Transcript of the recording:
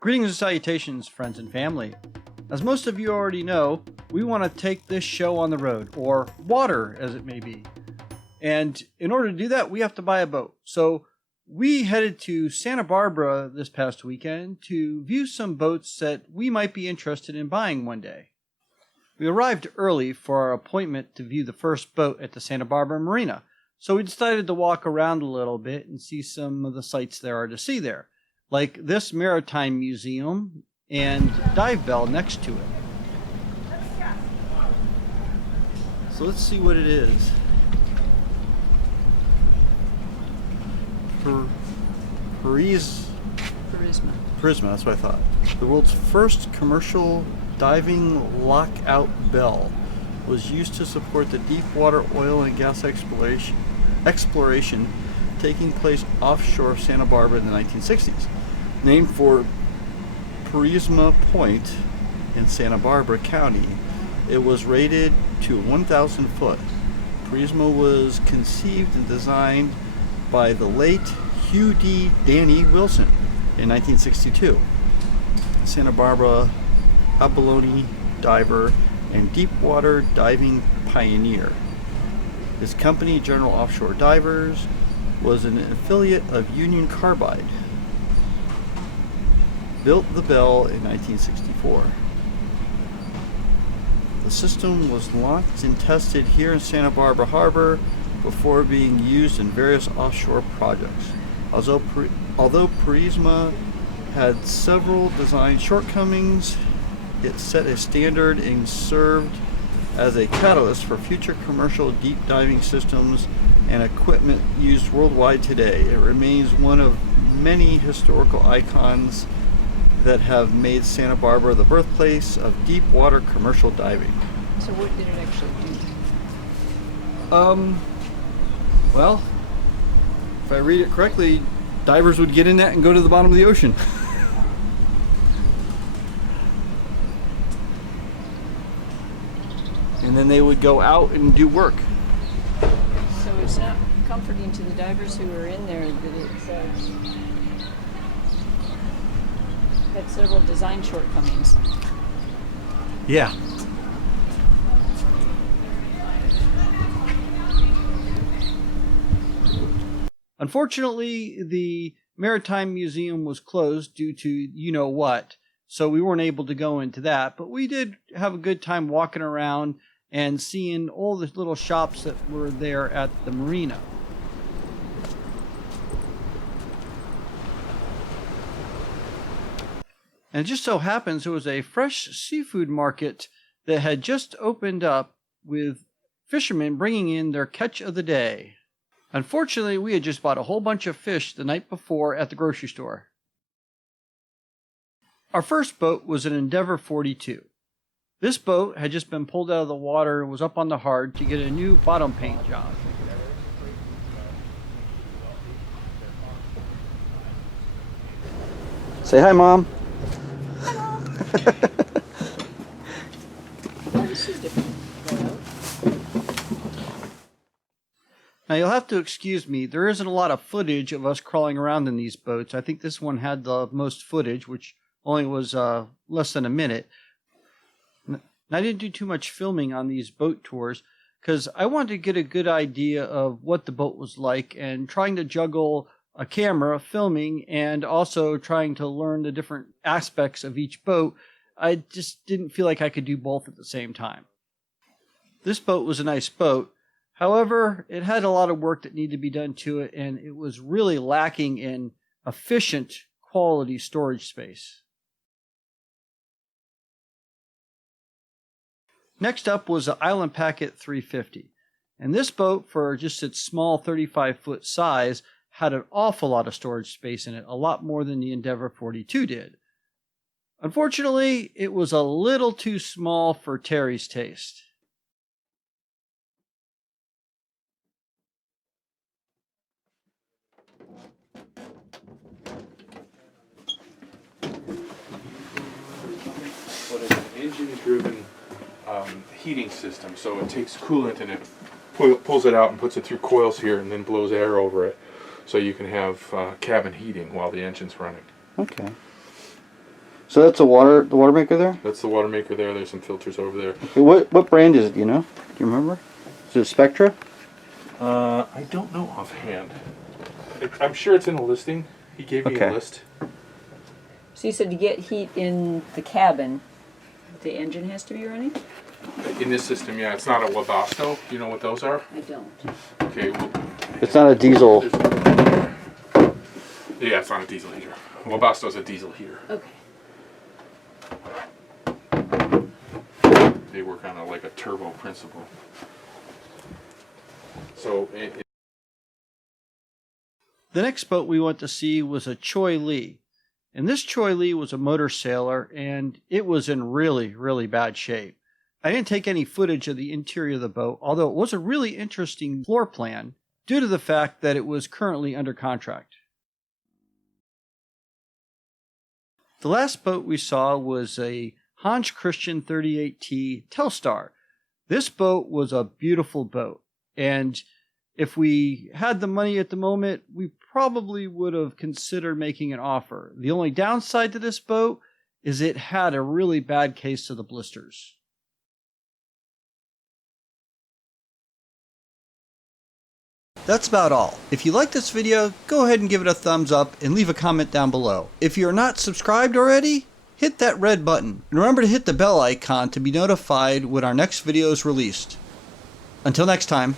Greetings and salutations, friends and family. As most of you already know, we want to take this show on the road, or water as it may be. And in order to do that, we have to buy a boat. So we headed to Santa Barbara this past weekend to view some boats that we might be interested in buying one day. We arrived early for our appointment to view the first boat at the Santa Barbara Marina. So we decided to walk around a little bit and see some of the sights there are to see there, like this maritime museum and dive bell next to it. So let's see what it is. Prisma, that's what I thought. The world's first commercial diving lockout bell was used to support the deep water oil and gas exploration taking place offshore Santa Barbara in the 1960s. Named for Prisma Point in Santa Barbara County, it was rated to 1,000 foot. Prisma was conceived and designed by the late Hugh D. Danny Wilson in 1962. Santa Barbara abalone diver and deep water diving pioneer. His company, General Offshore Divers, was an affiliate of Union Carbide. Built the bell in 1964. The system was launched and tested here in Santa Barbara Harbor before being used in various offshore projects. Although Prisma had several design shortcomings, it set a standard and served as a catalyst for future commercial deep diving systems and equipment used worldwide today. It remains one of many historical icons that have made Santa Barbara the birthplace of deep water commercial diving. So what did it actually do? Well, if I read it correctly, divers would get in that and go to the bottom of the ocean. And then they would go out and do work. So it's not comforting to the divers who were in there that it had several design shortcomings. Yeah. Unfortunately, the Maritime Museum was closed due to you-know-what, so we weren't able to go into that. But we did have a good time walking around and seeing all the little shops that were there at the marina. And it just so happens there was a fresh seafood market that had just opened up with fishermen bringing in their catch of the day. Unfortunately, we had just bought a whole bunch of fish the night before at the grocery store. Our first boat was an Endeavour 42. This boat had just been pulled out of the water and was up on the hard to get a new bottom paint job. Say hi, Mom. Oh, this is different. Now, you'll have to excuse me, there isn't a lot of footage of us crawling around in these boats. I think this one had the most footage, which only was less than a minute. And I didn't do too much filming on these boat tours because I wanted to get a good idea of what the boat was like and trying to juggle a camera, filming, and also trying to learn the different aspects of each boat. I just didn't feel like I could do both at the same time. This boat was a nice boat. However, it had a lot of work that needed to be done to it, and it was really lacking in efficient quality storage space. Next up was the Island Packet 350. And this boat, for just its small 35-foot size, had an awful lot of storage space in it, a lot more than the Endeavour 42 did. Unfortunately, it was a little too small for Terri's taste. But it's an engine-driven heating system, so it takes coolant and it pulls it out and puts it through coils here and then blows air over it, so you can have cabin heating while the engine's running. Okay. So that's the water maker there? That's the water maker there. There's some filters over there. Okay, what brand is it, do you know? Do you remember? Is it Spectra? I don't know offhand. I'm sure it's in the listing. He gave me a list. So you said to get heat in the cabin, the engine has to be running? In this system, yeah. It's not a Webasto. You know what those are? I don't. Okay, well... It's not a diesel. Yeah, it's not a diesel heater. Webasto's a diesel heater. Okay. They work on like a turbo principle. So... The next boat we went to see was a Choey Lee. And this Choey Lee was a motor sailor, and it was in really, really bad shape. I didn't take any footage of the interior of the boat, although it was a really interesting floor plan due to the fact that it was currently under contract. The last boat we saw was a Hans Christian 38T Telstar. This boat was a beautiful boat, and if we had the money at the moment, we probably would have considered making an offer. The only downside to this boat is it had a really bad case of the blisters. That's about all. If you like this video, go ahead and give it a thumbs up and leave a comment down below. If you're not subscribed already, hit that red button. And remember to hit the bell icon to be notified when our next video is released. Until next time.